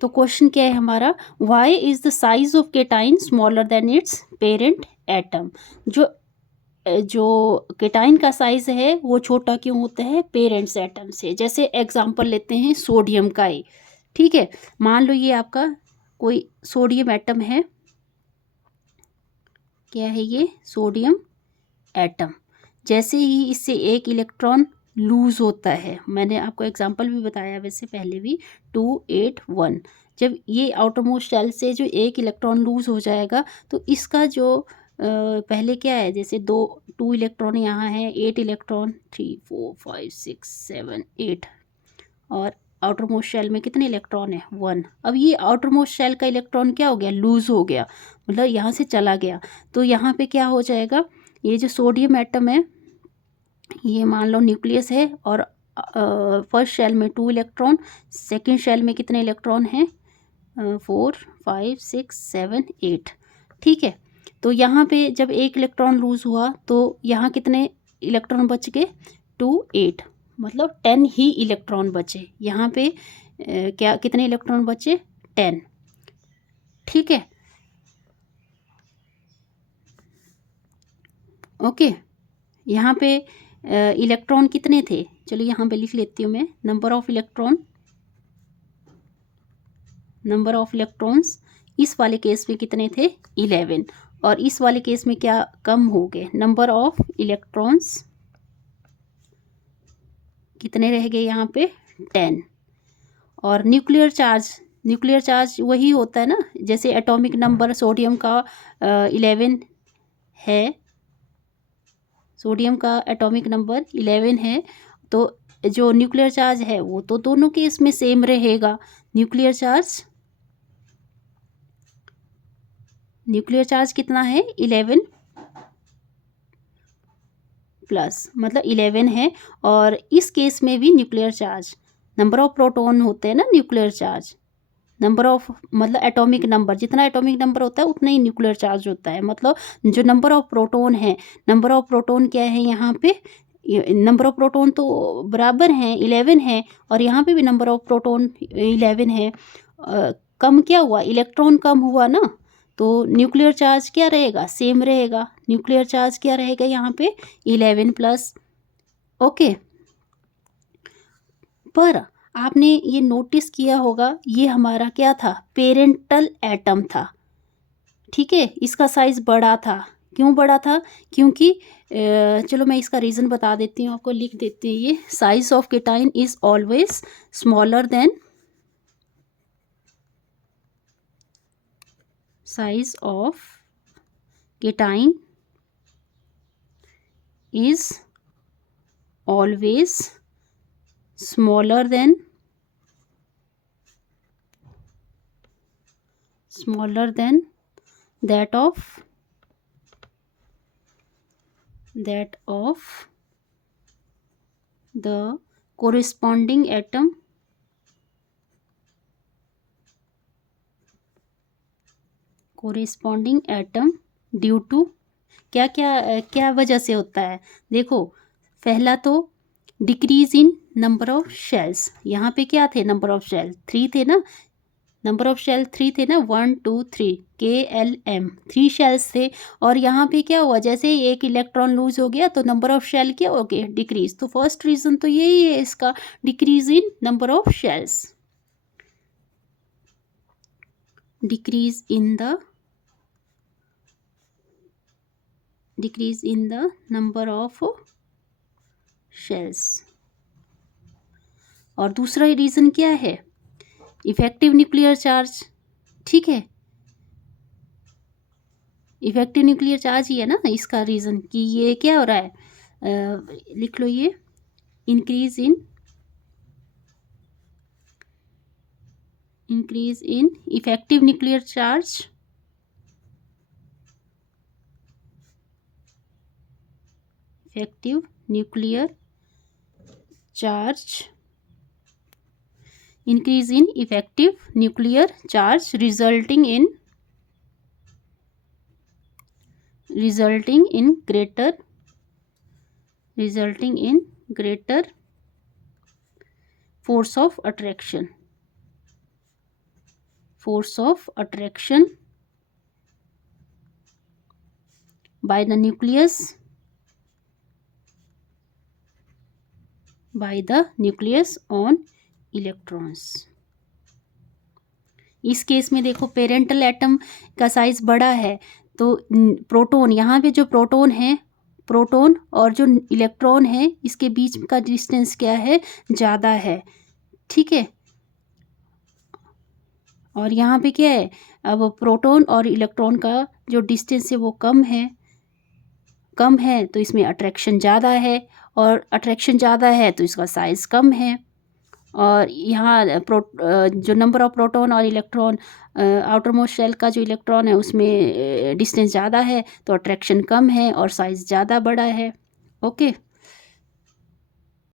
तो क्वेश्चन क्या है हमारा, why is the size of cation smaller than it's parent atom. जो केटाइन का साइज है वो छोटा क्यों होता है पेरेंट्स एटम से। जैसे एग्जांपल लेते हैं सोडियम का ही, ठीक है। मान लो ये आपका कोई सोडियम एटम है, क्या है ये सोडियम एटम। जैसे ही इससे एक इलेक्ट्रॉन लूज होता है, मैंने आपको एग्जांपल भी बताया वैसे पहले भी, 281, जब ये आउटरमोस्ट शेल से जो एक इलेक्ट्रॉन लूज हो जाएगा तो इसका जो पहले क्या है, जैसे 2 इलेक्ट्रॉन यहाँ है, 8 इलेक्ट्रॉन, 3 4 5 6 7 8, और आउटर मोस्ट शेल में कितने इलेक्ट्रॉन है 1। अब ये आउटर मोस्ट शेल का इलेक्ट्रॉन क्या हो गया, लूज हो गया, मतलब यहाँ से चला गया। तो यहाँ पे क्या हो जाएगा, ये जो सोडियम एटम है ये मान लो न्यूक्लियस है, और फर्स्ट शेल में 2 इलेक्ट्रॉन, सेकेंड शेल में कितने इलेक्ट्रॉन हैं 4 5 6 7 8, ठीक है। तो यहाँ पे जब एक इलेक्ट्रॉन लूज हुआ तो यहाँ कितने इलेक्ट्रॉन बच गए 2 8, मतलब 10 ही इलेक्ट्रॉन बचे यहाँ पे। क्या कितने इलेक्ट्रॉन बचे 10, ठीक है, ओके। यहाँ पे इलेक्ट्रॉन कितने थे, चलो यहाँ पे लिख लेती हूँ मैं, नंबर ऑफ इलेक्ट्रॉन्स इस वाले केस में कितने थे 11, और इस वाले केस में क्या कम हो गए, नंबर ऑफ इलेक्ट्रॉन्स कितने रह गए यहाँ पे 10। और न्यूक्लियर चार्ज वही होता है ना, जैसे एटॉमिक नंबर सोडियम का 11 है, सोडियम का एटॉमिक नंबर 11 है, तो जो न्यूक्लियर चार्ज है वो तो दोनों केस में सेम रहेगा। न्यूक्लियर चार्ज कितना है 11 प्लस, मतलब 11 है। और इस केस में भी nuclear charge, number of proton होते हैं ना न्यूक्लियर चार्ज, नंबर ऑफ मतलब एटॉमिक नंबर, जितना एटॉमिक नंबर होता है उतना ही न्यूक्लियर चार्ज होता है। मतलब जो नंबर ऑफ प्रोटॉन है, नंबर ऑफ प्रोटॉन क्या है यहाँ पे, नंबर ऑफ प्रोटॉन तो बराबर हैं 11 है, और यहाँ पे भी नंबर ऑफ प्रोटॉन 11 है। कम क्या हुआ, इलेक्ट्रॉन कम हुआ ना, तो न्यूक्लियर चार्ज क्या रहेगा, सेम रहेगा। न्यूक्लियर चार्ज क्या रहेगा यहाँ पे 11 प्लस, ओके। पर आपने ये नोटिस किया होगा, ये हमारा क्या था पेरेंटल एटम था, ठीक है, इसका साइज बड़ा था। क्यों बड़ा था, क्योंकि चलो मैं इसका रीज़न बता देती हूँ आपको, लिख देती हूँ, ये size of cation is always smaller than size of cation is always smaller than that of the corresponding atom due to क्या क्या क्या वजह से होता है। देखो पहला तो decrease in number of shells, यहाँ पे क्या थे नंबर ऑफ शेल 3 थे ना, नंबर ऑफ शेल 3 थे ना, 1 2 3 KLM 3 शेल्स थे। और यहाँ पे क्या हुआ, जैसे ही एक इलेक्ट्रॉन लूज हो गया तो नंबर ऑफ शेल क्या हो गए डिक्रीज। तो फर्स्ट रीज़न तो यही है इसका, decrease in number of shells, decrease in the number of shells. और दूसरा रीज़न क्या है, इफेक्टिव न्यूक्लियर चार्ज, ठीक है, इफेक्टिव न्यूक्लियर चार्ज ही है ना इसका रीज़न, कि ये क्या हो रहा है, लिख लो ये, increase in effective nuclear charge increase in effective nuclear charge resulting in greater force of attraction, force of attraction by the nucleus on electrons. इस केस में देखो पेरेंटल एटम का साइज बड़ा है, तो प्रोटॉन, यहाँ पे जो प्रोटॉन है, प्रोटॉन और जो इलेक्ट्रॉन है इसके बीच का डिस्टेंस क्या है, ज़्यादा है, ठीक है। और यहाँ पे क्या है, अब प्रोटॉन और इलेक्ट्रॉन का जो डिस्टेंस है वो कम है तो इसमें अट्रैक्शन ज़्यादा है, और अट्रैक्शन ज़्यादा है तो इसका साइज़ कम है। और यहाँ जो नंबर ऑफ प्रोटॉन और इलेक्ट्रॉन, आउटर मोस्ट शेल का जो इलेक्ट्रॉन है उसमें डिस्टेंस ज़्यादा है तो अट्रैक्शन कम है और साइज़ ज़्यादा बड़ा है। ओके।